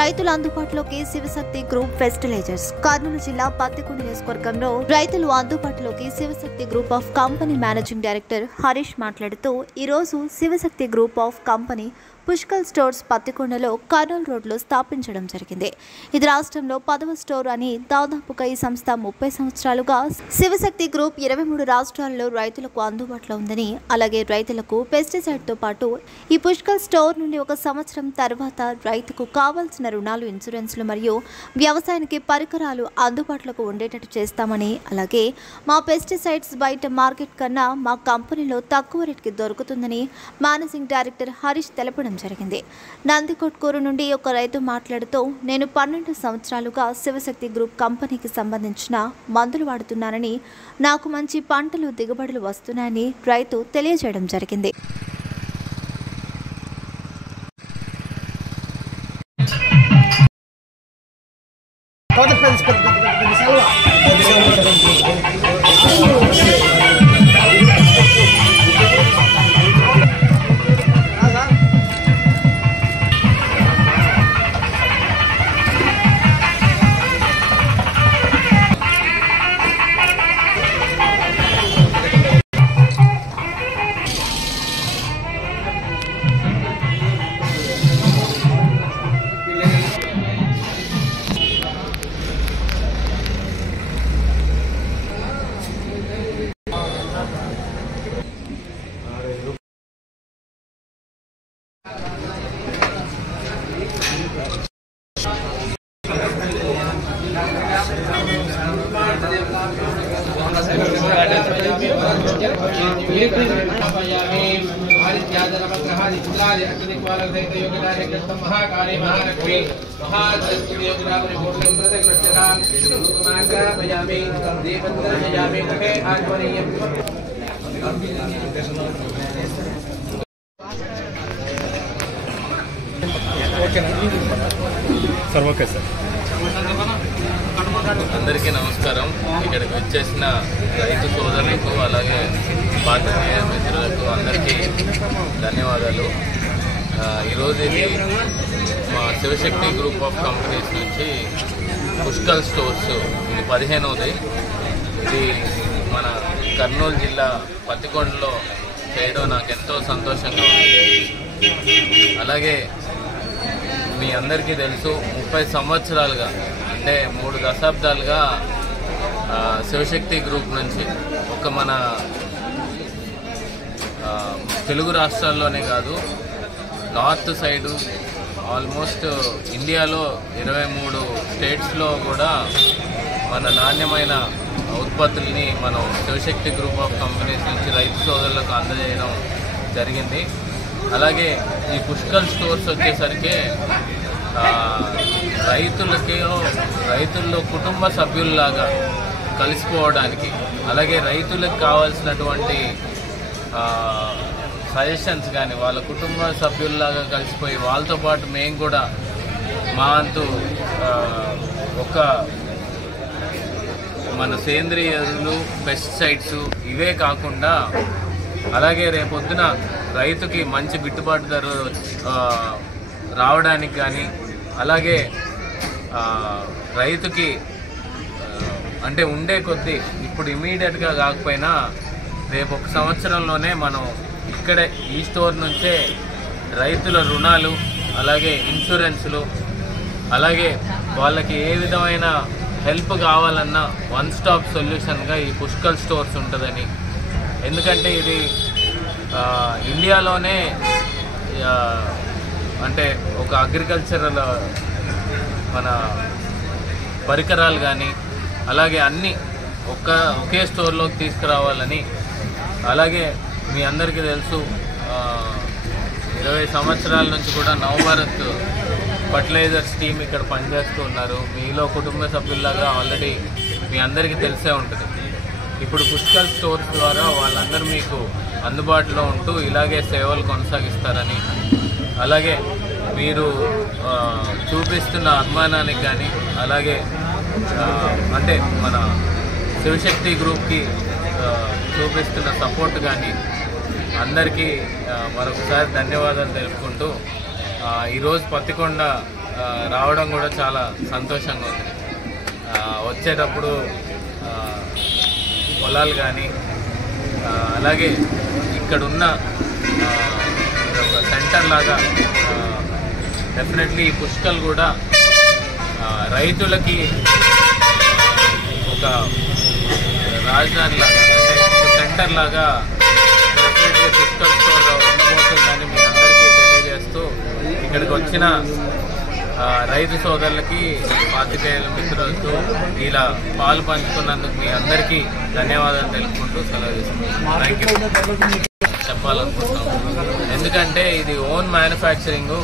రైతుల అందుబాటులోకి Shivashakti group fertilisers. Kurnool జిల్లా పత్తికొండ నియోజకవర్గంలో రైతులు అందుబాటులోకి Shivashakti group of company managing director Harish మాట్లాడుతూ ఈ రోజు Shivashakti group of company Pushkal stores పత్తికొండలో కర్నూలు రోడ్లో స్థాపించడం జరిగింది. ఇది రాష్ట్రంలో 10వ స్టోర్ అని దాదాపుగా ఈ సంస్థ 30 సంవత్సరాలుగా శివశక్తి గ్రూప్ 23 రాష్ట్రాల్లో రైతులకు అందుబాటులో ఉందని, అలాగే రైతులకు పెస్టిసైడ్ తో పాటు ఈ పుష్కల్ స్టోర్ నుండి 1 సంవత్సరం తర్వాత రైతుకు కావాల్సిన రుణాలు, ఇన్సూరెన్స్లు మరియు వ్యవసాయానికి పరికరాలు అందుబాటులోకి ఉండేటట్టు చేస్తామని, అలాగే మా పెస్టిసైడ్స్ బయట మార్కెట్ కన్నా మా కంపెనీలో తక్కువ రేటుకి దొరుకుతుందని మేనేజింగ్ డైరెక్టర్ హరీష్ తెలపడం జరిగింది. నందికొట్కూరు నుండి ఒక రైతు మాట్లాడుతూ, నేను 12 సంవత్సరాలుగా శివశక్తి గ్రూప్ కంపెనీకి సంబంధించిన మందులు వాడుతున్నానని, నాకు మంచి పంటలు దిగుబడులు వస్తున్నాయని రైతు తెలియజేయడం జరిగింది. అందరికీ నమస్కారం. ఇక్కడికి వచ్చేసిన రైతు సోదరులకు అలాగే పాత్రికేయ మిత్రులకు అందరికీ ధన్యవాదాలు. ఈరోజు ఇది మా శివశక్తి గ్రూప్ ఆఫ్ కంపెనీస్ నుంచి పుష్కల్ స్టోర్స్ ఇది 15వది. ఇది మన కర్నూలు జిల్లా పత్తికొండలో చేయడం నాకు ఎంతో సంతోషంగా ఉంది. అలాగే మీ అందరికీ తెలుసు, 30 సంవత్సరాలుగా అంటే 3 దశాబ్దాలుగా శివశక్తి గ్రూప్ నుంచి మన తెలుగు రాష్ట్రాల్లోనే కాదు, నార్త్ సైడు ఆల్మోస్ట్ ఇండియాలో 23 స్టేట్స్లో కూడా మన నాణ్యమైన ఉత్పత్తుల్ని మనం శివశక్తి గ్రూప్ ఆఫ్ కంపెనీస్ నుంచి రైతు సోదరులకు అందజేయడం జరిగింది. అలాగే ఈ పుష్కల్ స్టోర్స్ వచ్చేసరికి రైతుల్లో కుటుంబ సభ్యుల్లాగా కలిసిపోవడానికి, అలాగే రైతులకు కావాల్సినటువంటి సజెషన్స్ కానీ వాళ్ళ కుటుంబ సభ్యుల్లాగా కలిసిపోయి వాళ్ళతో పాటు మేము కూడా మా అంతు మన సేంద్రియ ఎరువులు, పెస్టిసైడ్స్ ఇవే కాకుండా, అలాగే రేపొద్దున రైతుకి మంచి గిట్టుబాటు ధర రావడానికి కానీ, అలాగే రైతుకి అంటే ఉండే కొద్దీ ఇప్పుడు ఇమీడియట్గా కాకపోయినా రేపు 1 సంవత్సరంలోనే మనం ఇక్కడే ఈ స్టోర్ నుంచే రైతుల రుణాలు, అలాగే ఇన్సూరెన్సులు, అలాగే వాళ్ళకి ఏ విధమైన హెల్ప్ కావాలన్నా 1 స్టాప్ సొల్యూషన్గా ఈ పుష్కల్ స్టోర్స్ ఉంటుందని. ఎందుకంటే ఇది ఇండియాలోనే అంటే ఒక అగ్రికల్చరల్ మన పరికరాలు కానీ అలాగే అన్నీ ఒకే స్టోర్లోకి తీసుకురావాలని. అలాగే మీ అందరికీ తెలుసు, 20 సంవత్సరాల నుంచి కూడా నవభారత్ ఫర్టిలైజర్స్ టీమ్ ఇక్కడ పనిచేస్తూ ఉన్నారు. మీలో కుటుంబ సభ్యుల్లాగా ఆల్రెడీ మీ అందరికీ తెలిసే ఉంటుంది. ఇప్పుడు పుష్కల్ స్టోర్స్ ద్వారా వాళ్ళందరూ మీకు అందుబాటులో ఉంటూ ఇలాగే సేవలు కొనసాగిస్తారని, అలాగే మీరు చూపిస్తున్న అభిమానానికి కానీ, అలాగే అంటే మన శివశక్తి గ్రూప్కి చూపిస్తున్న సపోర్ట్ కానీ అందరికీ మరొకసారి ధన్యవాదాలు తెలుపుకుంటూ ఈరోజు పత్తికొండ రావడం కూడా చాలా సంతోషంగా ఉంది. వచ్చేటప్పుడు పొలాలు కానీ అలాగే ఇక్కడున్న ఒక సెంటర్ లాగా డెఫినెట్లీ పుష్కల్ కూడా రైతులకి ఒక రాజధాని లాగా అంటే ఒక సెంటర్ లాగా డెఫినెట్లీ పుష్కల్ స్టోర్ ఉండబోతుందని మీ అందరికీ తెలియజేస్తూ ఇక్కడికి వచ్చిన రైతు సోదరులకి పాత్రికేయుల మిత్రులతో ఇలా పాలు పంచుకున్నందుకు మీ అందరికీ ధన్యవాదాలు తెలుపుకుంటూ సెలవు తీసుకుంటున్నాను. థ్యాంక్ యూ చెప్పాలనుకుంటున్నాం. ఎందుకంటే ఇది ఓన్ మ్యానుఫ్యాక్చరింగ్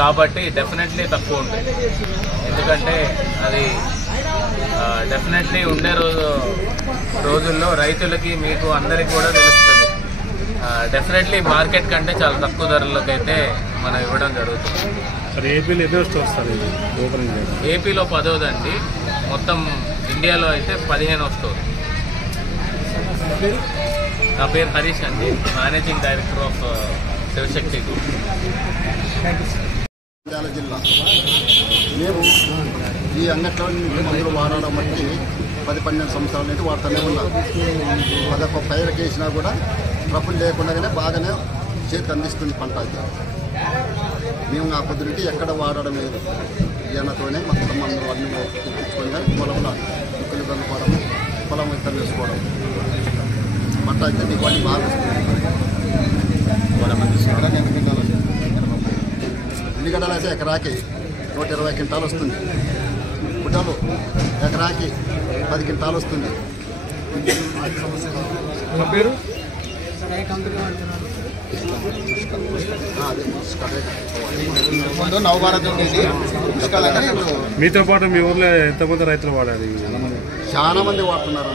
కాబట్టి డెఫినెట్లీ తక్కువ ఉంటుంది. ఎందుకంటే అది డెఫినెట్లీ ఉండే రోజుల్లో రైతులకి మీకు అందరికీ కూడా తెలుస్తుంది. డెఫినెట్లీ మార్కెట్ కంటే చాలా తక్కువ ధరలకు అయితే మనం ఇవ్వడం జరుగుతుంది. ఏపీలో 10వ అండి, మొత్తం ఇండియాలో అయితే 15వ స్టోర్. నా పేరు హరీష్ అండి, managing director of Shivashakti group. జిల్లా మేము ఈ అంగట్లో మందులు వాడడం బట్టి 10-12 సంవత్సరాల నుండి వాడుతూనే ఉన్నాం. అదొక పైరకి వేసినా కూడా ట్రబుల్ లేకుండానే బాగానే చేతికి అందిస్తుంది పంట. మేము ఆ పొద్దు నుండి ఎక్కడ వాడడం లేదు. ఈయనతోనే మొత్తం మందులు అన్నీ తెప్పించుకొని కానీ పొలంలో ముక్కలు కనుక్కోవడం, పొలం విత్తనం వేసుకోవడం, పంట అయితే దిగుబడి బాగా ఉల్లిగడ్డలు అయితే ఎకరాకి 120 క్వింటాలు వస్తుంది. గుడ్డలు ఎకరాకి 10 క్వింటాలు వస్తుంది. ముందు నవభారత్ ఉండేది. మీతో పాటు మీ ఊర్లో ఎంతమంది రైతులు వాడారు? చాలా మంది వాడుతున్నారు.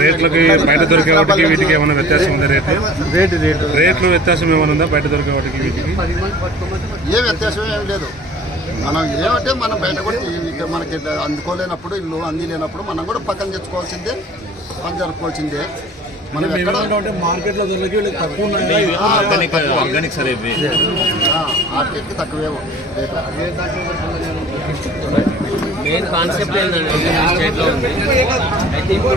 రేట్లకి బయట దొరికే వాటికి వీటికి ఏమైనా వ్యత్యాసం ఉందా? రేట్లు వ్యత్యాసం ఏమైనా ఉందా బయట దొరికే వాటికి వీటికి? ఏ వ్యత్యాసం ఏమి లేదు. మనం ఏమంటే మనం బయట కూడా మనకి అందుకోలేనప్పుడు ఇల్లు అందిలేనప్పుడు మనం కూడా పక్కన తెచ్చుకోవాల్సిందే, పని జరుపుకోవాల్సిందే. మనం మార్కెట్లో తక్కువ మార్కెట్కి తక్కువేమో. మెయిన్ కాన్సెప్ట్ ఏంటంటే స్టేట్లో ఉంది. అయితే ఇప్పుడు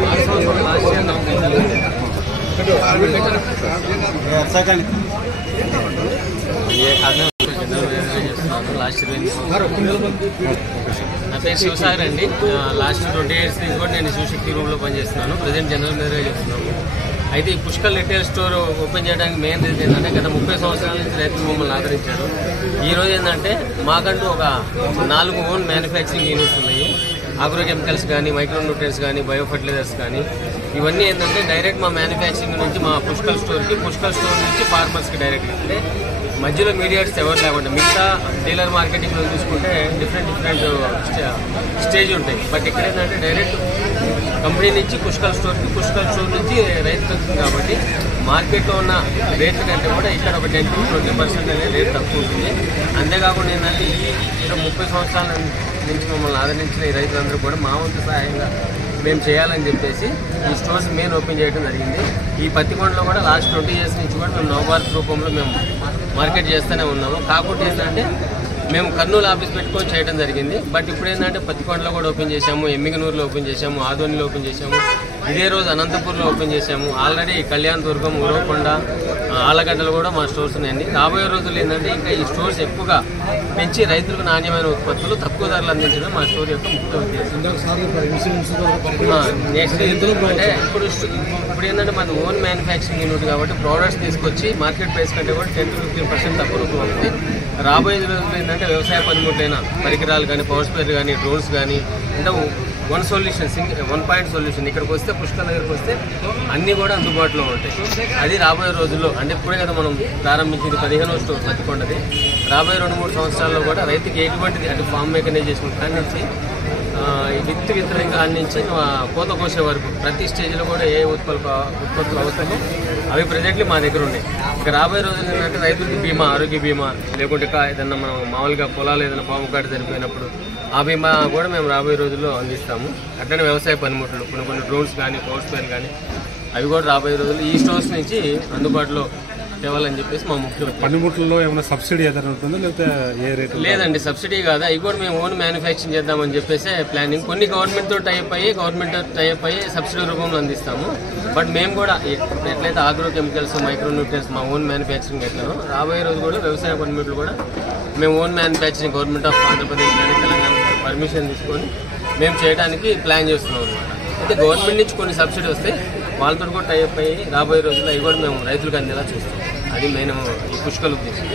లాస్ట్ నా పేరు శివసాగర్ అండి. లాస్ట్ 20 years నుంచి కూడా నేను శివశక్తి రూమ్లో పనిచేస్తున్నాను. ప్రజెంట్ జనరల్ మేనేజర్గా చేస్తున్నాము. అయితే ఈ పుష్కల్ రిటైల్ స్టోర్ ఓపెన్ చేయడానికి మెయిన్ రీజన్ ఏంటంటే గత 30 సంవత్సరాల నుంచి రైతులు మమ్మల్ని ఆదరించారు. ఈరోజు ఏంటంటే మాకంటూ ఒక 4 ఓన్ మ్యానుఫ్యాక్చరింగ్ యూనిట్స్ ఉన్నాయి. అగ్రో కెమికల్స్ కానీ, మైక్రో న్యూట్రియన్స్ కానీ, బయో ఫర్టిలైజర్స్ కానీ, ఇవన్నీ ఏంటంటే డైరెక్ట్ మా మ్యానుఫ్యాక్చరింగ్ నుంచి మా పుష్కల్ స్టోర్కి, పుష్కల్ స్టోర్ నుంచి ఫార్మర్స్కి డైరెక్ట్. అంటే మధ్యలో మీడియాట్స్ ఎవరు లేకుండా మిగతా డీలర్ మార్కెటింగ్లో చూసుకుంటే డిఫరెంట్ స్టేజ్ ఉంటాయి. బట్ ఇక్కడ ఏంటంటే డైరెక్ట్ కంపెనీ నుంచి పుష్కల్ స్టోర్కి, పుష్కల్ స్టోర్ నుంచి రైతులకు వస్తుంది. కాబట్టి మార్కెట్లో ఉన్న రేట్ల కంటే కూడా ఇక్కడ ఒక 10-20% అనేది రేట్ తక్కువ ఉంటుంది. అంతేకాకుండా ఏంటంటే ఈ 30 సంవత్సరాల నుంచి మమ్మల్ని ఆదరించిన ఈ రైతులందరూ కూడా మా వంతు సహాయంగా మేము చేయాలని చెప్పేసి ఈ స్టోర్స్ మెయిన్ ఓపెన్ చేయడం జరిగింది. ఈ పత్తికొండలో కూడా లాస్ట్ 20 years నుంచి కూడా మేము నవభారత్ రూపంలో మేము మార్కెట్ చేస్తూనే ఉన్నాము. కాకపోతే ఏంటంటే మేము కర్నూలు ఆఫీస్ పెట్టుకొని చేయడం జరిగింది. బట్ ఇప్పుడు ఏంటంటే పత్తికొండలో కూడా ఓపెన్ చేశాము, ఎమ్మిగనూరులో ఓపెన్ చేశాము, ఆదోనిలో ఓపెన్ చేశాము, ఇదే రోజు అనంతపూర్లో ఓపెన్ చేశాము. ఆల్రెడీ కళ్యాణదుర్గం, ఉరవకొండ, ఆలగడ్డలు కూడా మా స్టోర్స్ ఉన్నాయండి. రాబోయే రోజులు ఏంటంటే ఇంకా ఈ స్టోర్స్ ఎక్కువగా పెంచి రైతులకు నాణ్యమైన ఉత్పత్తులు తక్కువ ధరలు అందించడం మా స్టోర్ యొక్క ముఖ్య ఉద్దేశం. నెక్స్ట్ అంటే ఇప్పుడు ఏంటంటే మాది ఓన్ మ్యానుఫ్యాక్చరింగ్ యూనిట్ కాబట్టి ప్రోడక్ట్స్ తీసుకొచ్చి మార్కెట్ ప్రైస్ కంటే కూడా 10-15% తక్కువ రూపాయలు ఉంటుంది. రాబోయే రోజులు ఏంటంటే వ్యవసాయ పనిముట్లైన పరికరాలు కానీ, పవర్ స్పేర్ కానీ, డ్రోన్స్ కానీ, అంటే వన్ పాయింట్ సొల్యూషన్ ఇక్కడికి వస్తే, పుష్కల్ దగ్గరికి వస్తే అన్నీ కూడా అందుబాటులో ఉంటాయి. అది రాబోయే రోజుల్లో అంటే ఇప్పుడే కదా మనం ప్రారంభించింది 15వ స్టోర్ పత్తికొండది. రాబోయే 2-3 సంవత్సరాల్లో కూడా రైతుకి ఎటువంటిది అంటే ఫామ్ మెకనైజేషన్ కాడి నుంచి విత్తనం కాడి నుంచి కోత కోసే వరకు ప్రతి స్టేజ్లో కూడా ఏ ఉత్పత్తులు అవసరమో అవి ప్రజెంట్లీ మా దగ్గర ఉన్నాయి. ఇక రాబోయే రోజులు ఏంటంటే రైతులకి బీమా, ఆరోగ్య బీమా, లేకుంటే ఏదన్నా మనం మామూలుగా పొలాలు ఏదైనా పాము కాటు సరిపోయినప్పుడు ఆ బీమా కూడా మేము రాబోయే రోజుల్లో అందిస్తాము. అట్లనే వ్యవసాయ పనిముట్లు కొన్ని డ్రోన్స్ కానీ, పవర్ స్పేర్ కానీ అవి కూడా రాబోయే రోజుల్లో ఈ స్టోర్స్ నుంచి అందుబాటులో తేవాలని చెప్పేసి మా ముఖ్య ఉద్దేశం. పనిముట్లలో ఏమైనా సబ్సిడీ ఏదైనా ఉంటుందా లేకపోతే ఏ రేట్? లేదండి, సబ్సిడీ కాదు, అవి కూడా మేము ఓన్ మ్యానుఫ్యాక్చరింగ్ చేద్దామని చెప్పేసి ప్లానింగ్. కొన్ని గవర్నమెంట్తో టైప్ అయ్యి సబ్సిడీ రూపంలో అందిస్తాము. బట్ మేము కూడా ఎట్లయితే ఆగ్రో కెమికల్స్, మైక్రో న్యూట్రియన్స్ మా ఓన్ మ్యానుఫ్యాక్చరింగ్ ఎట్లనో రాబోయే రోజు కూడా వ్యవసాయ పనిముట్లు కూడా మేము own manufacturing government of Andhra Pradesh కానీ తెలంగాణ పర్మిషన్ తీసుకొని మేము చేయడానికి ప్లాన్ చేస్తున్నాం అనమాట. అయితే గవర్నమెంట్ నుంచి కొన్ని సబ్సిడీ వస్తే వాళ్ళతో కూడా టైప్ అయ్యి రాబోయే రోజుల్లో అవి కూడా మేము రైతులకు అందేలా చూస్తాం. అది మెయిన్ ఈ పుష్కల ఉద్దేశం.